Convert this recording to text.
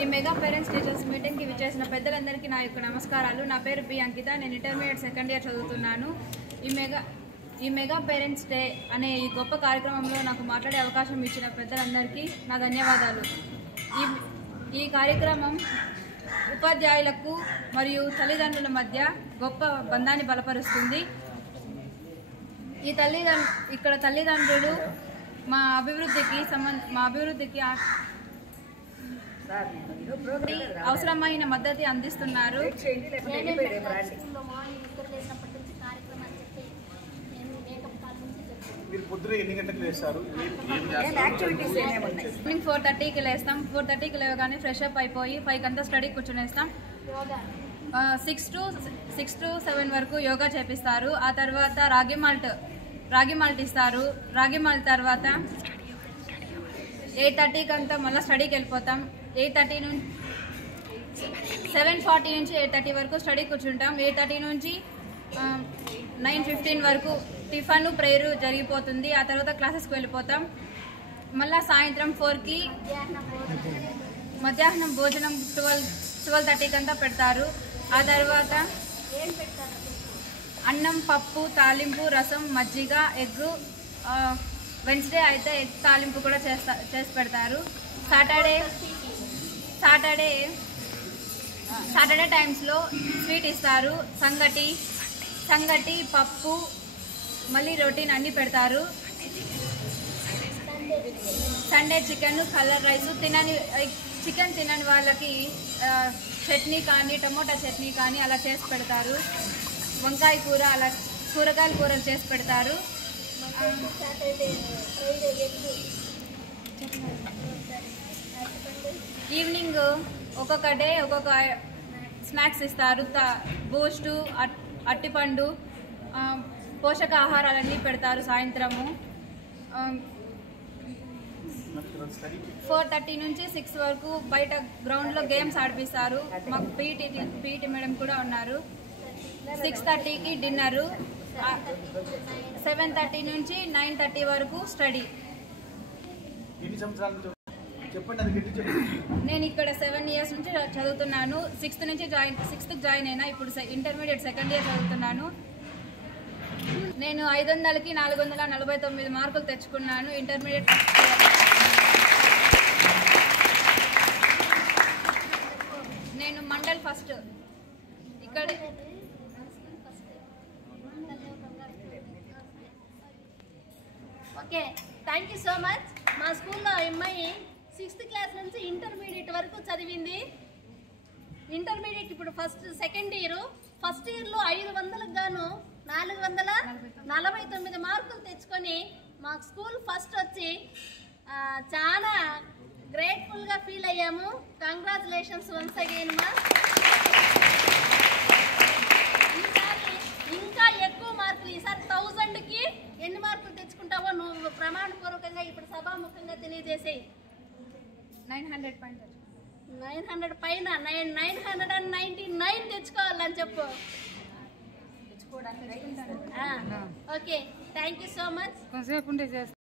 ఈ mega parents teachers మీటింగ్కి విచ్చేసిన పెద్దలందరికీ నా యొక్క నమస్కారాలు. నా పేరు బి అంకిత. నేను ఇంటర్మీడియట్ సెకండ్ ఇయర్ చదువుతున్నాను. ఈ మెగా పేరెంట్స్ డే అనే ఈ గొప్ప కార్యక్రమంలో నాకు మాట్లాడే అవకాశం ఇచ్చిన పెద్దలందరికీ నా ధన్యవాదాలు. ఈ కార్యక్రమం ఉపాధ్యాయులకు మరియు తల్లిదండ్రుల మధ్య గొప్ప బంధాన్ని బలపరుస్తుంది. ఇక్కడ తల్లిదండ్రులు మా అభివృద్ధికి అవసరమైన మద్దతు అందిస్తున్నారు. మార్నింగ్ 4:30కి లేస్తాం. 4:30కి లేవగానే ఫ్రెష్ అప్ అయిపోయి 5కి అంతా స్టడీ కూర్చునేస్తాం. 6 to 7 వరకు యోగా చేపిస్తారు. ఆ తర్వాత రాగి మాల్ట్ ఇస్తారు. రాగి మాల్ట్ తర్వాత 8:30కి అంతా మళ్ళీ స్టడీకి వెళ్ళిపోతాం. 8:30 నుంచి 7:40 నుంచి 8:30 వరకు స్టడీ కూర్చుంటాం. 8:30 నుంచి 9:15 వరకు టిఫన్ ప్రేయర్ జరిగిపోతుంది. ఆ తర్వాత క్లాసెస్కి వెళ్ళిపోతాం. మళ్ళీ సాయంత్రం 4కి మధ్యాహ్నం భోజనం 12:30కి అంతా పెడతారు. ఆ తర్వాత అన్నం, పప్పు, తాలింపు, రసం, మజ్జిగ, ఎగ్గు. వెన్స్డే అయితే ఎగ్ తాలింపు కూడా చేసి పెడతారు. సాటర్డే టైమ్స్లో స్వీట్ ఇస్తారు. సంగటి, పప్పు, మళ్ళీ రొటీన్ అన్నీ పెడతారు. Sunday chicken, colour rice. Chicken తినని వాళ్ళకి చట్నీ కానీ, టమోటా చట్నీ కానీ అలా చేసి పెడతారు. వంకాయ కూర, అలా కూరగాయల కూరలు చేసి పెడతారు. ఈవినింగ్ ఒక్కొక్క డే ఒక్కొక్క స్నాక్స్ ఇస్తారు. బూస్టు, అట్టిపండు, పోషకాహారాలన్నీ పెడతారు. సాయంత్రము 4:30 నుంచి 6 వరకు బయట గ్రౌండ్లో గేమ్స్ ఆడిపిస్తారు. మాకు పీటీ మేడం కూడా ఉన్నారు. 6:30కి డిన్నరు. 7:30 నుంచి 9:30 వరకు స్టడీ. నేను ఇక్కడ 7 ఇయర్స్ నుంచి చదువుతున్నాను. 6th జాయిన్ అయినా. ఇప్పుడు ఇంటర్మీడియట్ సెకండ్ ఇయర్ చదువుతున్నాను. నేను 500కి 449 మార్కులు తెచ్చుకున్నాను ఇంటర్మీడియట్ ఫస్ట్ ఇయర్. నేను మండల్ ఫస్ట్. ఇక్కడ okay, thank you so much. మా స్కూల్లో అమ్మాయి 6th క్లాస్ నుంచి ఇంటర్మీడియట్ వరకు చదివింది. ఇంటర్మీడియట్ ఇప్పుడు సెకండ్ ఇయర్. ఫస్ట్ ఇయర్లో 500కు గాను 449 మార్కులు తెచ్చుకొని మా స్కూల్ ఫస్ట్ వచ్చి చాలా గ్రేట్ఫుల్గా ఫీల్ అయ్యాము. కంగ్రాచులేషన్స్ వన్స్ అగైన్ మా. ఈసారి ఇంకా ఎక్కువ మార్కులు, ఈసారి 1000కి ఎన్ని మార్కులు తెచ్చుకుంటావో నువ్వు ప్రమాణపూర్వకంగా ఇప్పుడు సభాముఖంగా తెలియజేసేయి. 900 పైన 999 తెచ్చుకోవాలని చెప్పు. Okay, thank you so much.